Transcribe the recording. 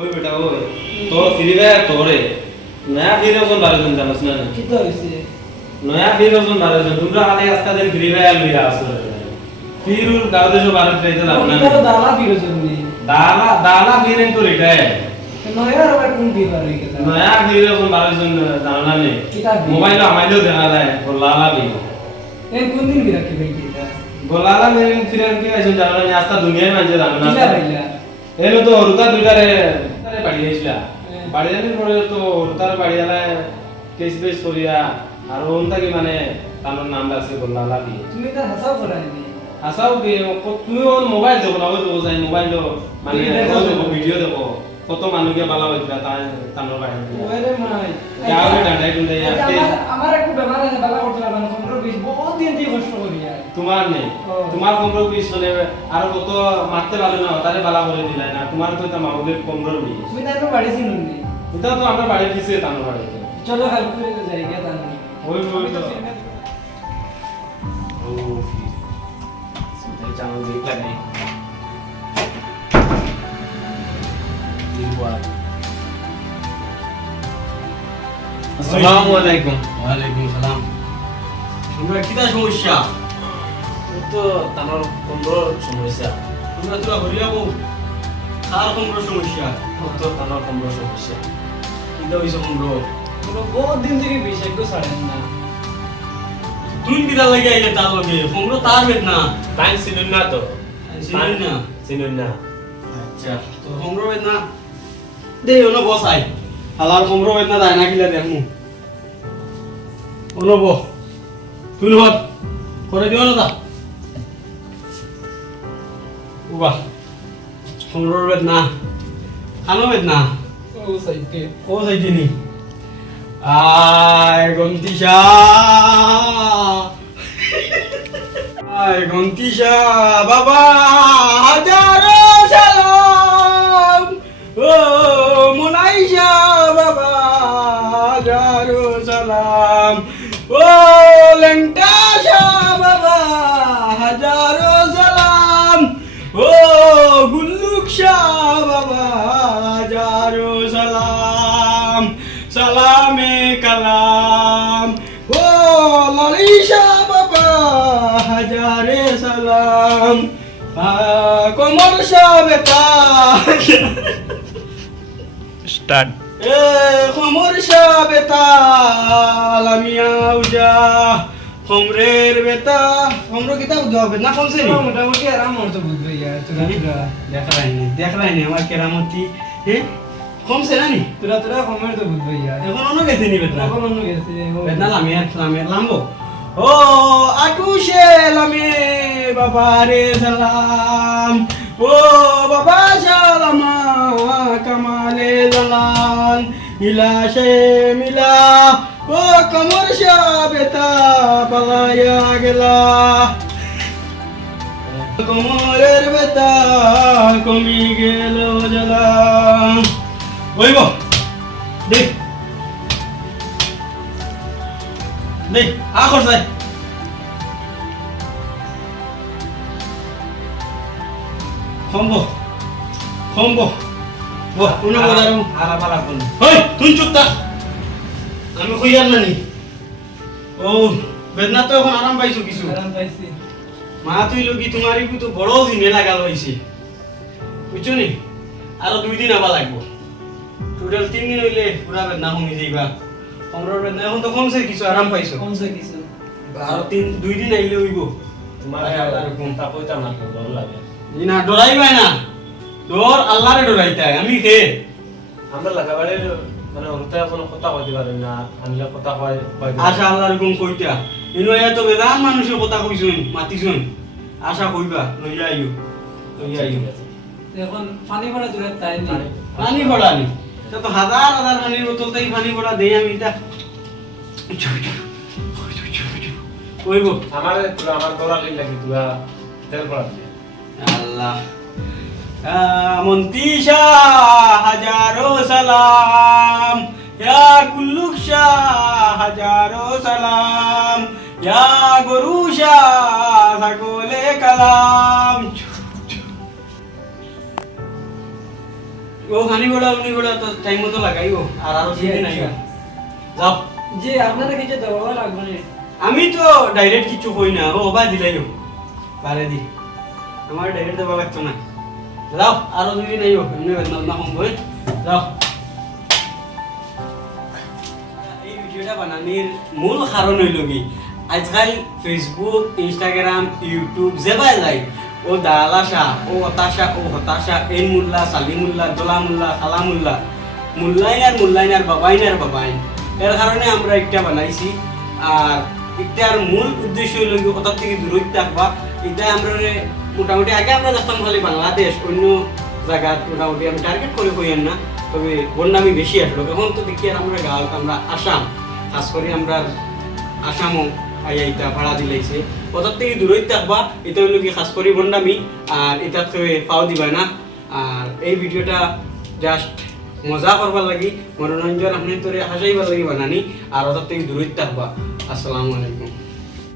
ওই বেটা ওই তোর ফিরিবে তোরে নয়া ফিরে কোন বারজন জানাস না কি তো হইছে নয়া ফিরে কোন বারজন তোমরা খালি আজকা দিন ফিরিবে আর লইয়া আসো ফিরুর গাঁও দেশে বারত যাইতে লাভ না তো দালা ফিরে জন্য দালা দালা ফিরে তো রেটে নয়া আবার কোন ফিরে রই গেল নয়া ফিরে কোন বারজন জানা নেই মোবাইল আমাইলো দেখা যায় গোলালা বি এ কোন দিন ফিরে কি ভাই এটা গোলালা মেরে ফিরে কি আছে জানা না আজকা দুনিয়ায় মাঝে জানা না কিলা ভাইলা এলো তো রুতা দুইটারে বাড়ি আইছিলা বাড়ি আনির পরে তো রুতার বাড়ি আলায় কেস বেস করিয়া আর ওন থাকি মানে তার নাম আছে গোলালা বি তুমি তো হাসাও করাইনি আসাও কি তুমি ওর মোবাইল দেখো না ওই দেখো যাই মোবাইল মানে দেখো ভিডিও দেখো কত মানুষকে বালা হইতা তাই তানোর বাইরে ওরে মাই যাও ডান্ডাই টুন্ডাই আসতে আমার একটু বেমার আছে বালা করতে পারবো না 15-20 বহুত দিন দিয়ে কষ্ট করি আর তোমার নেই তোমার 15-20 মানে আর কত মারতে পারলে না তারে বালা করে দিলাই না তোমার তো তা মাউলের 15-20 তুমি তো একবার বাড়ি ছিলেন নি এটা তো আমরা বাড়ি দিছি তানোর বাড়িতে চলো হেল্প করে যাই গিয়া তান ওই তো ও চাও দেখ লাগে আসসালামু আলাইকুম ওয়া আলাইকুম সালাম তোমরা কিটা সমস্যা তো তানোর 15 সমস্যা তোমরা তোরা হরিয়াবো কার কোন সমস্যা তো তানোর 15 সমস্যা কিটা হইছে তোমরা পুরো বহুত দিন থেকে বিষয় তো ছাড়েন না তুই কিটা লাগি আইলে তার লগে তোমরা তার বেদ না টাইম চিনুন না তো চিনুন না চিনুন না আচ্ছা তো তোমরা বেদ না দে ওনো বসাই হালার তোমরা বেদ না দাই না কিলা দেখমু ওনো বো তুই হট করে দিও না তা উবা তোমরা বেদ না খানো বেদ না ও সাইতে ও সাইদিনি আয় গন্তিশা আয় গন্তিশা বাবা হাজারো সালাম ও মোনাইশা বাবা হাজারো সালাম ও লেংটাশা বাবা হাজারো সালাম ও গুল্লুকশা বাবা হাজারো সালাম সালামে কালাম ও লালিশা বাবা হাজারে সালাম কোমর শাবেতা স্টার্ট এ কোমর শাবেতা লামিয়া উজা কোমরের বেতা কোমর কিতা উজা হবে না কোনছে নি মোটামুটি আরাম হতো বুঝবে ইয়ার তোরা দেখ রাইনি আমার কেরামতি হে কমছে না নি তোরা কমের তো বুঝবে ইয়ার এখন অন্য গেছে নি বেতনা এখন অন্য গেছে বেতনা লামিয়া লাম্বো ও আকুশে লামে বাবা রে সালাম ও বাবা সালামা কামালে জালাল মিলা শে মিলা ও কমর শাবেতা পালায়া গেলা কোমরের বেতা কমি গেল জ্বালা ওইব দেখ দেখ আখর যাই খম্বো খম্বো ও উনো বলার আলা পালা কোন হই তুই চুপ থাক আমি কইয়ার নানি ও বেদনা তো এখন আরাম পাইছো কিছু আরাম পাইছি মা তুই লগি তোমারই তো বড় দিনে লাগাল হইছে বুঝছো নি আরো 2 দিন আবার লাগবো টোটাল 3 দিন হইলে পুরা বেদনা কমে যাইবা কমরের বেদনা এখন তো কমছে কিছু আরাম পাইছো কমছে কিছু আরো 2 দিন আইলে হইব তোমার এরকম তাপইতা না ভালো লাগে না ডরাইবাই না ডর আল্লাহরে ডরাইতে আমি কে আমরা লাগাবারে মানে ওরতে কোনো কথা কইতে পারেন না আনলে কথা হয় আশা আল্লাহর গুণ কইতা ইনো এত বেদান মানুষের কথা কইছুন মাতিছুন আশা কইবা লইয়া আইও লইয়া আইও এখন পানি ভরা দূরে তাই নেই পানি পড়ানি তো হাজার হাজার পানির বোতল তাই পানি পড়া দেই আমি এটা কইব আমার দৌড়া লাগি তুয়া তেল পড়া আল্লাহ মন্তিশা হাজারো সালাম ইয়া কুল্লুকশা হাজারো সালাম ইয়া গরুশা সাগলে কালাম ও হানি বড়া উনি বড়া তো টাইম মতো লাগাইও আর আরো দিন নাই যাও জি আপনারা কিছু দেওয়া লাগবে না আমি তো ডাইরেক্ট কিছু কই না ও বা দিলাইও বারে দি আমার ডাইরেক্ট দেওয়া লাগতো না যাও আরো 2 দিন আইও এমনি না কম বই যাও এই ভিডিওটা বানানোর মূল কারণ হইল কি আজকাল ফেসবুক ইনস্টাগ্রাম ইউটিউব যেবাই যায় ও দালাশা ও হতাশা এন মুল্লা সালিমুল্লাহ দোলামুল্লাহ খালামুল্লাহ মুল্লাইনার বাবাইন এর কারণে আমরা একটা বানাইছি আর এটার মূল উদ্দেশ্য হইল কি কোথা থেকে দূরে থাকবা এটা আমরা মোটামুটি আগে আমরা দেখতাম খালি বাংলাদেশ অন্য জায়গা মোটামুটি আমি টার্গেট করে কইেন না তবে বন্যামি বেশি আসলো এখন তো দেখি আর আমরা গাঁও আমরা আসাম খাস করে আমরা আসামও আইটা ভাড়া দিলাইছে কোথা থেকে দূরে থাকবা এটা হইল কি খাস করে বন্যামি আর এটা তো পাও দিবা না আর এই ভিডিওটা জাস্ট মজা করবার লাগি মনোরঞ্জন আপনি তোরে হাসাইবার লাগি বানানি আর ওটার থেকে দূরে থাকবা আসসালামু আলাইকুম